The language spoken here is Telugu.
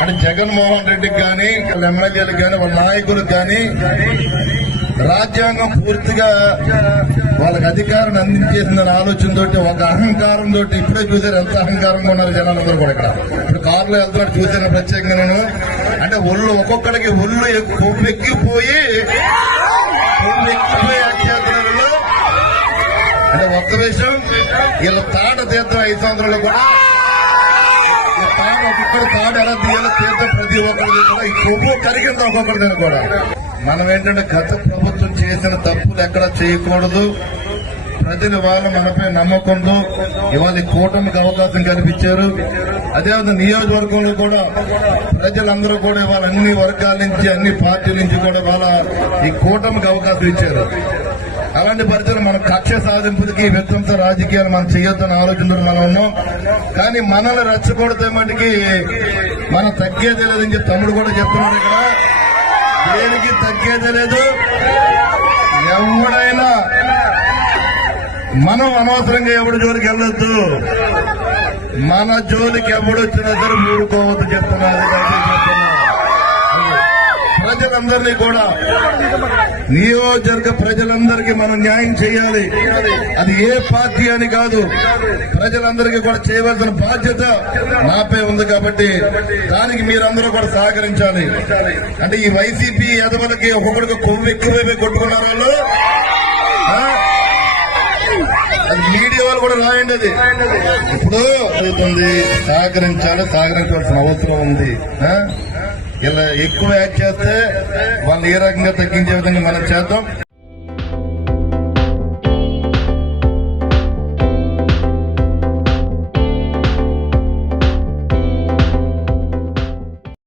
అంటే జగన్మోహన్ రెడ్డికి కానీ వాళ్ళ ఎమ్మెల్యేలకు కానీ వాళ్ళ నాయకులకు కానీ రాజ్యాంగం పూర్తిగా వాళ్ళకి అధికారాన్ని అందించేసిందనే ఆలోచనతోటి ఒక అహంకారంతో ఇప్పుడే చూసారు ఎంత అహంకారంగా ఉన్నారు జనాలందరూ కూడా ఇక్కడ. ఇప్పుడు కారులో వెళ్తున్నాడు చూసాను ప్రత్యేకంగా నేను. అంటే ఒళ్ళు ఒక్కొక్కడికి ఒళ్ళు కొవ్వు ఎక్కిపోయి కొవ్వు ఎక్కిపోయి అంటే ఒక్క విషయం వీళ్ళ తాట తీర్థం ఐదు సంవత్సరాలు కూడా ఒక్కొక్కరు తాడు ఎలా తీయాలో తీర్థం ప్రతి ఒక్కరిది కూడా ఈ కొవ్వు కరిగింది ఒక్కొక్కరిది కూడా. మనం ఏంటంటే గత ప్రభుత్వం చేసిన తప్పులు ఎక్కడ చేయకూడదు. ప్రజలు వాళ్ళ మనపై నమ్మకంతో ఇవాళ ఈ కూటమికి అవకాశం కల్పించారు. అదేవిధంగా నియోజకవర్గంలో కూడా ప్రజలందరూ కూడా ఇవాళ అన్ని వర్గాల నుంచి అన్ని పార్టీల నుంచి కూడా వాళ్ళ ఈ కూటమికి అవకాశం ఇచ్చారు. అలాంటి పరిస్థితులు మనం కక్ష సాధింపులకి విధ్వంస రాజకీయాలు మనం చేయొద్దని ఆలోచనలు మనం ఉన్నాం. కానీ మనల్ని రెచ్చగొడితే మటుకి మనం తగ్గేదే లేదని చెప్పి తమ్ముడు కూడా చెప్తున్నాడు ఇక్కడ. దేనికి తగ్గేదే లేదు? ఎవడైనా మనం అనవసరంగా ఎవడు జోలికి వెళ్ళొద్దు. మన జోలికి ఎవడు వచ్చినా సరే మూడుకోవద్దు చెప్తున్నారు ప్రజలందరినీ కూడా నియోజకవర్గ ప్రజలందరికీ మనం న్యాయం చేయాలి. అది ఏ పార్టీ అని కాదు. ప్రజలందరికీ కూడా చేయవలసిన బాధ్యత నాపై ఉంది కాబట్టి దానికి మీరందరూ కూడా సహకరించాలి. అంటే ఈ వైసీపీ ఎదవలకి ఒక్కొక్కడికి కొవ్వు ఎక్కువైపోయి కొట్టుకున్నారు వాళ్ళు. అది మీడియా వాళ్ళు కూడా రాయండి అది. ఇప్పుడు అవుతుంది సహకరించాలి సహకరించాల్సిన అవసరం ఉంది. ఇలా ఎక్కువ యాడ్ చేస్తే వాళ్ళు ఏ రకంగా తగ్గించే విధంగా మనం చేద్దాం.